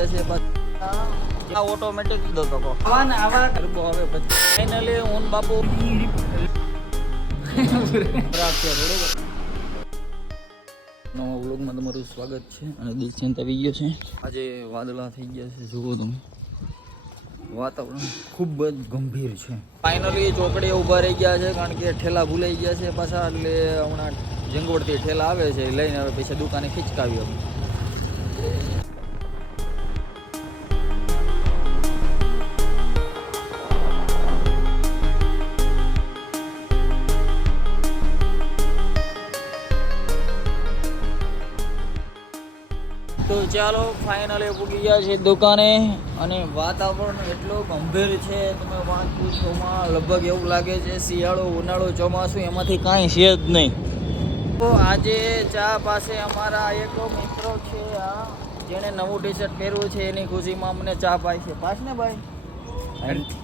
ગયા છે આ ઓટોમેટિક દો તો કો આવા ટર્બો હવે ફાઇનલી હું બાપુ નવા વ્લોગમાં તમારું સ્વાગત છે અને દિલચંદ આવી ગયો છે. આજે વાદળા થઈ ગયા છે, જુઓ તમે વાતાવરણ ખૂબ જ ગંભીર છે. ફાઇનલી ચોકડીએ ઊભા રહી ગયા છે કારણ કે ઠેલા ભૂલાઈ ગયા છે પાછા, એટલે હમણાં જંગવડથી ઠેલા આવે છે લઈને હવે પછી દુકાને ખીચકાવી અમે. તો ચાલો ફાઇનલી પૂગી ગયા છે દુકાને અને વાતાવરણ એટલું ગંભીર છે તમે વાત પૂછોમાં. લગભગ એવું લાગે છે શિયાળો ઉનાળો ચોમાસું એમાંથી કાંઈ છે જ નહીં. તો આજે ચા પાસે અમારા એક મિત્રો છે આ જેણે નવું ટી શર્ટ પહેરવું છે એની ખુશીમાં અમને ચા પાય છે. પાસ ને ભાઈ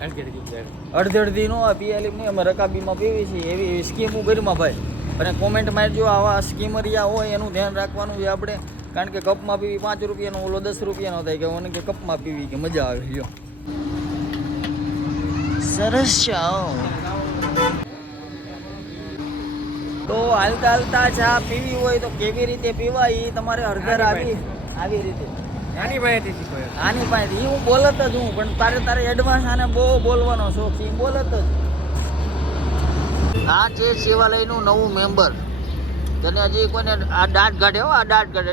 અડધી અડધી નો પીએલી નહીં, અમે રકાબીમાં પીવી છીએ એવી સ્કીમો ઘરમાં ભાઈ. અને કોમેન્ટ મારજો આવા સ્કીમરિયા હોય એનું ધ્યાન રાખવાનું છે આપણે, કારણ કે કપમાં પીવી 5 રૂપિયાનો, ઓલો 10 રૂપિયાનો થાય કે મને કે કપમાં પીવી કે મજા આવે. લ્યો સરસ ચાઓ. તો હાલતા હાલતા ચા પીવી હોય તો કેવી રીતે પીવાય એ તમારે હળદર આવી રીતે આની પાસેથી હું બોલત જ હું, પણ તારે એડવાન્સ આને બહુ બોલવાનો શોખ છે, બોલત જ. આ છે શિવાલયનું નવું મેમ્બર. તને હજી કોઈને આ દાંત કાઢે હો, આ દાંત કાઢે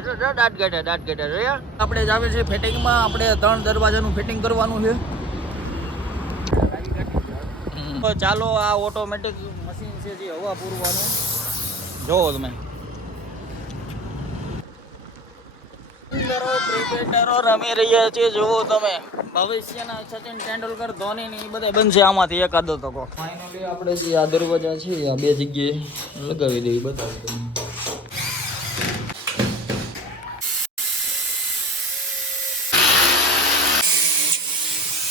આપણે જ આવે છે ફિટિંગમાં. આપણે 3 દરવાજાનું ફિટિંગ કરવાનું છે. તો ચાલો આ ઓટોમેટિક મશીન છે જે હવા પૂરવાનું, જોવો તમે. ક્રિકેટરો રમી રહ્યા છે, જોવો તમે. ભવિષ્યના સચિન તેંડુલકર, ધોની ને એ બધા બનશે આમાંથી એકાદો તો કો. ફાઇનલી આપણે જે આ દરવાજા છે આ 2 જગ્યાએ લગાવી દેવી, બતાવી તમને.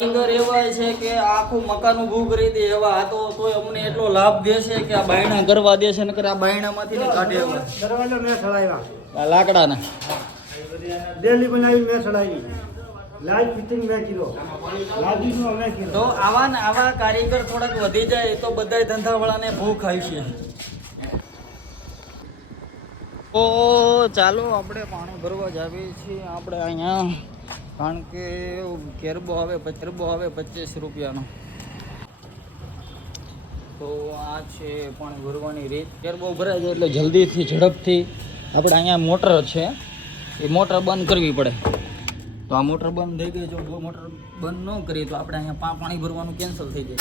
અંદર એવા છે કે આખું મકાન ઊભું કરી દે એવા હતો, તોય અમને એટલો લાભ દેશે કે આ બાયણા કરવા દેશે, નકર આ બાયણામાંથી નહીં કાઢે. દરવાજો મેં સડાવ્યા આ લાકડાના ડેલી બનાવી મેં સડાવી, લાઈવ ફિટિંગ મેં કીધો, લાદીનું મેં કીધો. તો આવા કારીગર થોડાક વધી જાય તો બધાય ધંધાવાળાને ભૂખ આવશે. તો ચાલો આપણે પાણી ભરવા જ આવીએ છીએ આપણે અહીંયા, કારણ કે કેરબો આવે 25 રૂપિયાનો. તો આ છે પાણી ભરવાની રીત. કેરબો ભરાય જાય એટલે જલ્દીથી ઝડપથી આપણે અહીંયા મોટર છે એ મોટર બંધ કરવી પડે. તો આ મોટર બંધ થઈ ગઈ, જો મોટર બંધ ન કરીએ તો આપણે અહીંયા પાણી ભરવાનું કેન્સલ થઈ જાય.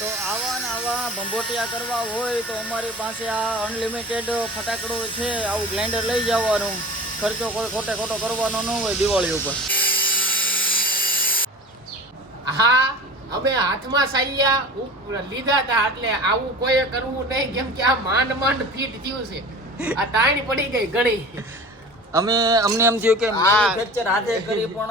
તો આવા ભંભોટિયા કરવા હોય તો અમારી પાસે આ અનલિમિટેડ ફટાકડો છે. આવું ગ્લાઇન્ડર લઈ જવાનું, ખર્ચો કોઈ ખોટો કરવાનો ન હોય દિવાળી ઉપર. હા, અમે હાથમાં સાઈયા લીધા હતા, એટલે આવું કોઈ કરવું નહીં, કેમ કે આ માંડ ફીટ થયું છે. આ તાણી પડી ગઈ ઘણી. અમને એમ થયું કે મેન્યુફેક્ચર હાથે કરી, પણ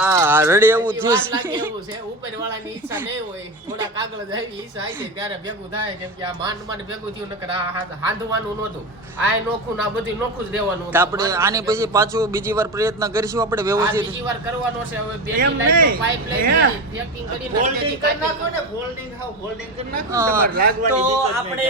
આ રડી એવું થયું છે. એવું છે ઉપર વાળાની ઈચ્છા નહીં હોય, થોડા કાગળ આવી ઈચ્છા આવી છે ત્યારે ભેગું થાય, કેમ કે આ માંડ ભેગું થયું, નકર આ હાંધવાનું નહોતું. આ નોખું ના બધું નોખું જ દેવાનું. આપણે આની પછી પાછું બીજી વાર પ્રયત્ન કરીશું આપણે વ્યવસ્થિત. બીજી વાર કરવાનો છે હવે. બેની લાઈન પાઇપલાઈન પેકિંગ કરીને ફોલ્ડિંગ કરી નાખો ને, ફોલ્ડિંગ કરી નાખો, તમારે લાગવાની તો જીત જ આપણે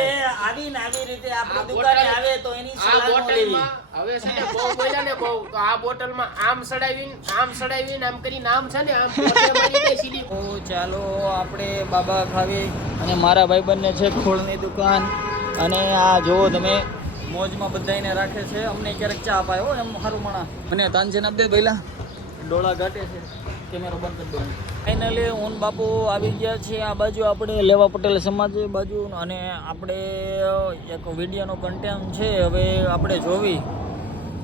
આવી રીતે આપણી દુકાને આવે તો એની સલાહ લેવી. હવે છે ને બહુ બોલ્યા ને બહુ, તો આ બોટલમાં આમ સડાવીને આમ કરીને આમ છે ને આમ મારી દે સીધી. તો ચાલો આપણે બાબા ખાવી. અને મારા ભાઈબંધને છે ખોળની દુકાન, અને આ જુઓ તમે મોજમાં બધાને રાખે છે. અમને ક્યારેક ચા અપાય હો, એમ સારું માણા. અને તાનજન આપે પહેલા ડોળા ઘાટે છે. કેમેરો બંધ કરી દો. ફાઇનલી હું બાપુ આવી ગયા છે આ બાજુ, આપણે લેવા પટેલ સમાજ બાજુ. અને આપણે એક વિડીયોનો કન્ટેન્ટ છે, હવે આપણે જોવી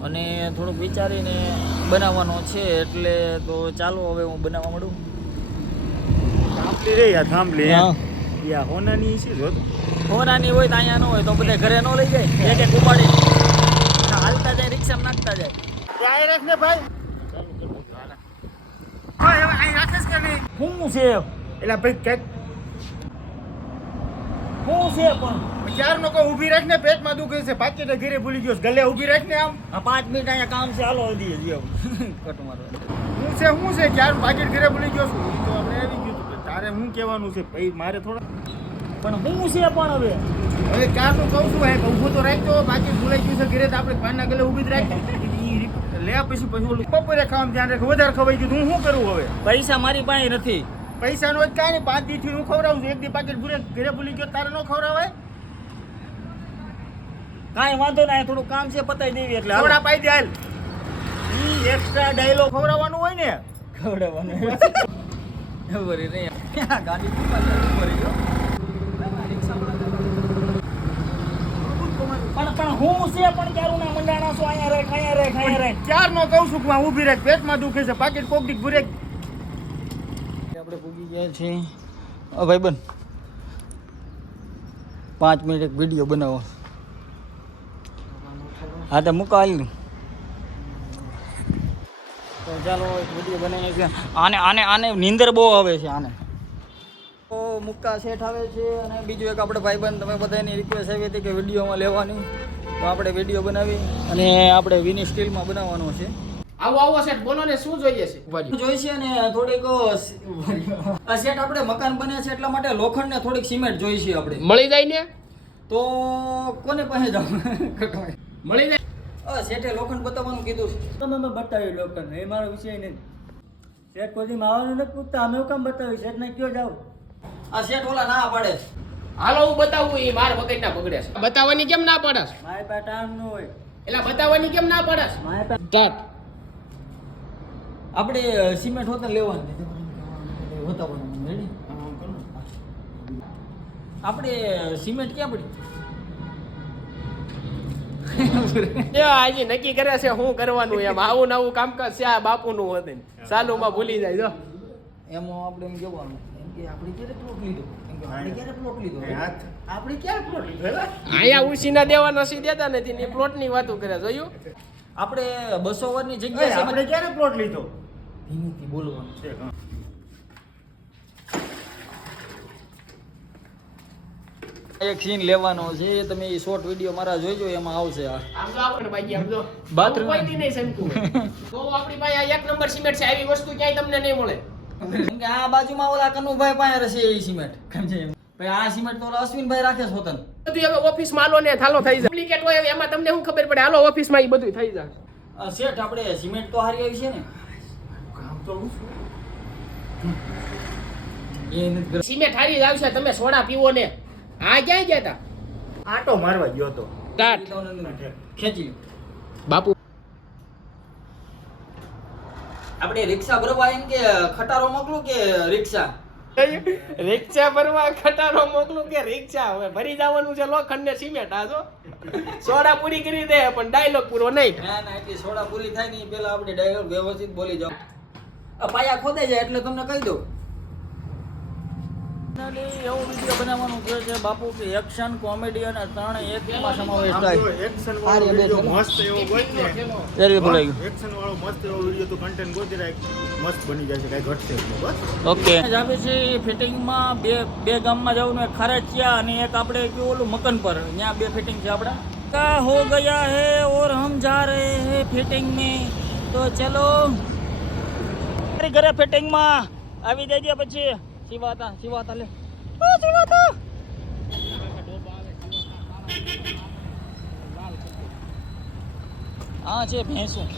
અને થોડુંક વિચારીને બનાવવાનો છે. એટલે તો ચાલો હવે હું બનાવવા માંડું. થાંભલી યા હોનાની છે, જો હોનાની હોય તો અહીંયા ન હોય તો બધા ઘરે ન લઈ જાય, એક ઉપાડી હાલતા જાય, રિક્ષામાં નાખતા જાય. ડાયરેક્ટ ને ભાઈ શું છે એટલે ભાઈ કેક શું છે પણ ક્યારનો કહું ઊભી રાખને, પેટમાં દુખે છે, પાકીટ ઘરે ભૂલી ગયો છે. ગલે ઊભી રાખને આમ. આ 5 મિનિટ અહીંયા કામ છે, હાલો હજી કટ મારો. હું છે ક્યાર પાકીટ ઘરે ભૂલી ગયો છું. ઈ તો આપણે આવી ગયું હતું. તારે શું કહેવાનું છે ભાઈ? મારે થોડા પણ હું છે પણ હવે હવે ક્યારનું કહું છું ભાઈ, ઊભો તો રાખજો. પાકીટ ભૂલાઈ ગયું છે ઘરે, તો આપણે પાનના ગલે ઊભી જ રાખી. લે પછી ઓલું બપોરે ખાવાનું ધ્યાન રાખ. વધારે ખવાઈ ગયું હું શું કરું હવે? પૈસા મારી પાસે નથી. પૈસાનો જ કાંઈ નહીં. 5 દીથી હું ખવડાવું છું. એક દી પાકીટ ઘરે ભૂલી ગયો, તારે ન ખવડાવાય? કાંઈ વાંધો નહીં, થોડું કામ છે પતાવી દેવી એટલે હાલો. થોડા પાઈ દે હાલ. ઈ એક્સ્ટ્રા ડાયલોગ ખવડાવવાનું હોય ને. ખવડાવવાનું ખબર નહીં. ગાડી ભરી ગયો પણ હું છે પણ ક્યારું ના મંડાણા છો? અહીંયા રહે ક્યારનો કહું છું કે ઊભી રાખ, પેટમાં દુખે છે, પાકીટ કોક દી ભૂરે. આપણે પૂગી ગયા છીએ ભાઈબંધ. 5 મિનિટ એક વિડીયો બનાવો. હા તો મૂકો હાલ. તો ચાલો એક વિડીયો બનાવીએ છીએ. આને નીંદર બહુ આવે છે આને. તો મુક્કા શેઠ આવે છે અને બીજું એક આપણે ભાઈબંધ, તમે બધાની રિક્વેસ્ટ આવી હતી કે વિડીયોમાં લેવાની, તો આપણે વિડીયો બનાવી અને આપણે વિની સ્ટીલમાં બનાવવાનો છે. આવો સેટ બોલો ને, શું જોઈએ છે? જોઈ છે ને થોડીક આ સેટ આપણે મકાન બને છે એટલા માટે લોખંડ ને થોડીક સિમેન્ટ જોઈ છે આપણે. મળી જાય ને તો કોને પાસે જાવ? મળી જાય. શેઠે લોખંડ બતાવવાનું કીધું છે. તમે બતાવી લોકોને, એ મારો વિષય નહીં. શેઠ કોઈ આવવાનું નથી પૂછતા, અમે કામ બતાવી શેઠ ને કયો જાવ? આ શેઠ ઓલા ના પાડે છે. હાલો હું બતાવું, એ માર વગર ના બગડે છે. બતાવવાની કેમ ના પડસ? મારી પાસે ટાઈમ ન હોય. એટલે બતાવવાની કેમ ના પડસ? મારી પાસે સ્ટાર્ટ. આપણે સિમેન્ટ હોતા લેવાની બતાવવાનું. રેડી? આપણે સિમેન્ટ ક્યાં પડી? આજે નક્કી કરે છે શું કરવાનું એમ. આવું નવું કામકાજ છે આ બાપુનું હતું. સાલુમાં ભૂલી જાય જો. એમાં આપણે એમ કહેવાનું એમ કે આપણે ક્યારે પ્લોટ લીધો? એમ કે આપણે ક્યારે પ્લોટ લીધો? આપણે ક્યારે પ્લોટ લીધો? અહીંયા ઉછીના દેવા નથી દેતા નથી ને પ્લોટની વાતો કરે જોયું. આપણે 200 વર્ષની જગ્યા છે. આપણે ક્યારે પ્લોટ લીધો? ધીમેથી બોલવાનું છે. એક સીન લેવાનો છે, તમે એ શોર્ટ વિડીયો મારા જોઈજો, એમાં આવશે. આ આમ જો આપણે ભાઈ આમ જો બાથરૂમ. કોઈ નહીં શંકુ. તો આપણી પાસે આ 1 નંબર સિમેન્ટ છે. આવી વસ્તુ ક્યાંય તમને નહીં મળે. કેમ કે આ બાજુમાં ઓલા કનુભાઈ પાસે રહેશે એ સિમેન્ટ. સમજે એમ? ભાઈ આ સિમેન્ટ તો ઓલા અશ્વિનભાઈ રાખે છે હોતન. બધું હવે ઓફિસમાં હાલો ને થાલો થઈ જાય. ડુપ્લિકેટ હોય હવે એમાં તમને શું ખબર પડે? હાલો ઓફિસમાં એ બધું થઈ જાય. શેઠ આપણે સિમેન્ટ તો હારી આવી છે ને? એ નથી. સિમેન્ટ હારી જ આવશે. તમે સોડા પીવો ને. આ ક્યાં ગયા હતા? આટો મારવા ગયો હતો. સ્ટાર્ટ. ખેંચી લો. બાપુ આપણે રિક્ષા ભરવા એમ કે ખટારો મોકલું કે રિક્ષા? રિક્ષા ભરવા ખટારો મોકલું કે રિક્ષા? હવે ભરી જવાનું છે લોખંડ ને સિમેન્ટ. આ જો સોડા પૂરી કરી દે પણ ડાયલોગ પૂરો નહીં. ના એટલી સોડા પૂરી થાય ને પેલા આપણે ડાયલોગ વ્યવસ્થિત બોલી જાવ. આ પાયા ખોદાઈ જાય એટલે તમને કહી દઉં. એવું વિડીયો બનાવવાનું કહે છે બાપુ કે એક્શન, કોમેડી અને ત્રણે એકમાં સમાવેશ થાય. એક્શન વાળો વિડિયો મસ્ત એવો ગોત ને. એરી ભૂલાઈ ગયું. એક્શન વાળો મસ્ત એવો વિડિયો તો કન્ટેન્ટ ગોતી રાખ, મસ્ત બની જશે, કઈ ઘટશે નહીં. બસ ઓકે. આવે છે ફિટિંગમાં બે ગામમાં જવાનું, એક ખારચિયા અને એક આપણે કેવું ઓલું મકન પર. ત્યાં 2 ફિટિંગ છે આપણા. કા હો ગયા હે ઓર હમ જા રહે હે ફિટિંગ में, તો ચલો મારી ઘરે ફિટિંગમાં આવી જઈએ. પછી શિવાતા લે. શિવાતા હા છે ભેંસું.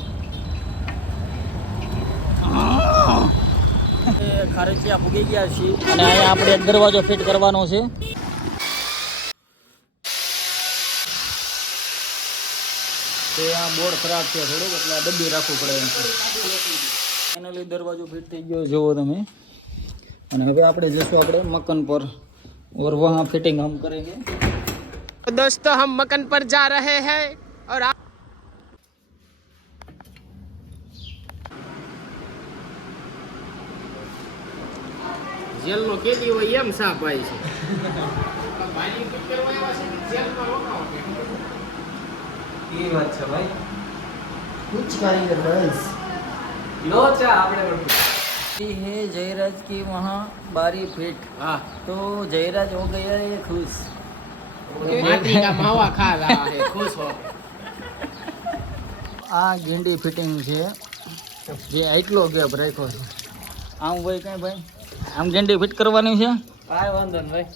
ખારચિયા પૂગી ગયા છીએ અને અહીંયા આપણે એક દરવાજો ફિટ કરવાનો છે. તે આ બોર્ડ ખરાબ છે થોડુંક, એટલે આ ડબ્બી રાખવું પડે એમ છે. ફાઇનલી દરવાજો ફિટ થઈ ગયો જુઓ તમે. અને હવે આપણે જઈશું આપણે મકાન પર और वहाँ फिटिंग हम करेंगे. दोस्तों हम मकान पर जा रहे हैं और જેલ નો કેદી હોય એમ સાપ આવી છે. ये बात है भाई, कुछ कारीगर बस लो चा आपने ये है जयराज की वहाँ बारी फिट. હા तो जयराज हो गया है खुश. માત્રિકા માવા ખા લાવા હે ખુશ હો. આ ગીંડી ફિટિંગ છે જે આટલો ગેપ રાખ્યો છે. આમ ભાઈ કઈ ભાઈ આમ ગીંડી ફિટ કરવાની છે. કાંઈ વાંધો નહીં ભાઈ.